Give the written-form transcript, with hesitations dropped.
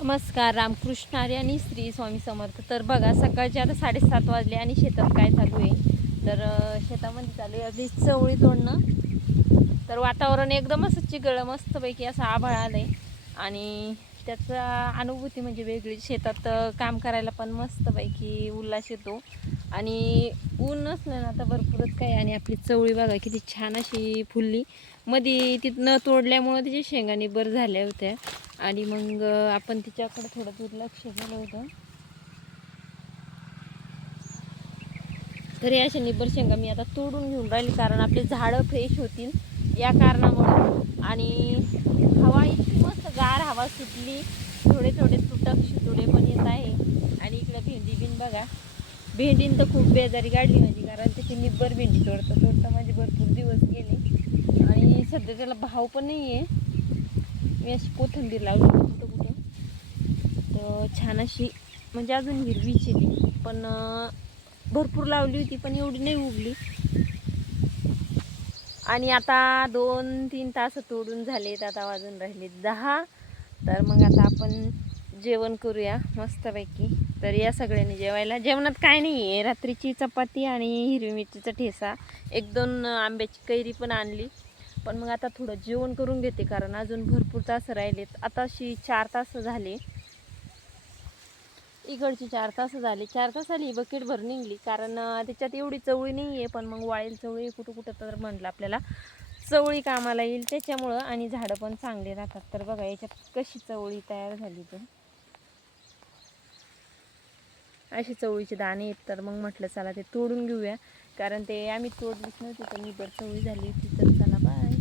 नमस्कार, रामकृष्ण हरी आणि श्री स्वामी समर्थ. तर बघा, सकाळचे आता 7:30 वाजले आणि शेतात काय चालू आहे तर शेतामध्ये चालू आहे अगदी चवळी तोडणं. तर वातावरण एकदम असं चिगळं मस्तपैकी असं आभाळ आलं आहे आणि त्याचा अनुभूती म्हणजे वेगळी. शेतात काम करायला पण मस्तपैकी उल्हास येतो आणि ऊन नसलं ना तर भरपूरच काही. आणि आपली चवळी बघा किती छान अशी फुलली. मध्ये तिथनं तोडल्यामुळं तिच्या शेंगा निबर झाल्या होत्या आणि मग आपण तिच्याकडे थोडं दुर्लक्ष केलं होतं. तरी अशा निबर शेंगा मी आता तोडून घेऊन राहिली, कारण आपले झाडं फ्रेश होतील या कारणामुळं. आणि हवा इतकी मस्त गार हवा सुटली, थोडे थोडे तुटक शितोडे पण येत आहे. आणि इकडे भेंडी बिन बघा, भेंडीन तर खूप बेजारी काढली माझी, कारण त्याची निब्बर भेंडी तोडता माझे भरपूर दिवस गेले आणि सध्या त्याला भाव पण नाही आहे. मी अशी कोथिंबीर लावली कुठं कुठं, तर छान अशी म्हणजे अजून हिरवीची ती पण भरपूर लावली होती पण एवढी नाही उगली. आणि आता 2-3 तास तोडून झालेत, आता वाजून राहिले 10. तर मग आता आपण जेवण करूया मस्तपैकी. तर या सगळ्यांनी जेवायला. जेवणात काय नाही आहे, रात्रीची चपाती आणि हिरवी मिरचीचा ठेसा, 1-2 आंब्याची कैरी पण आणली. पण मग आता थोडं जेवण करून घेते, कारण अजून भरपूर तास राहिलेत. आताशी 4 तास झाले, इकडची 4 तास झाले. 4 तासाली बकेट भर निघली, कारण त्याच्यात एवढी चवळी नाही आहे. पण मग वाळेल चवळी कुठं कुठं तर म्हटलं आपल्याला चवळी कामाला येईल त्याच्यामुळं. आणि झाडं पण चांगले राहतात. तर बघा याच्यात कशी चवळी तयार झाली, तर अशी चवळीचे दाणे आहेत. तर मग म्हटलं चला ते तोडून घेऊया, कारण ते आम्ही तोडलीच नव्हती तर निबर चवळी झाली होती. तर चला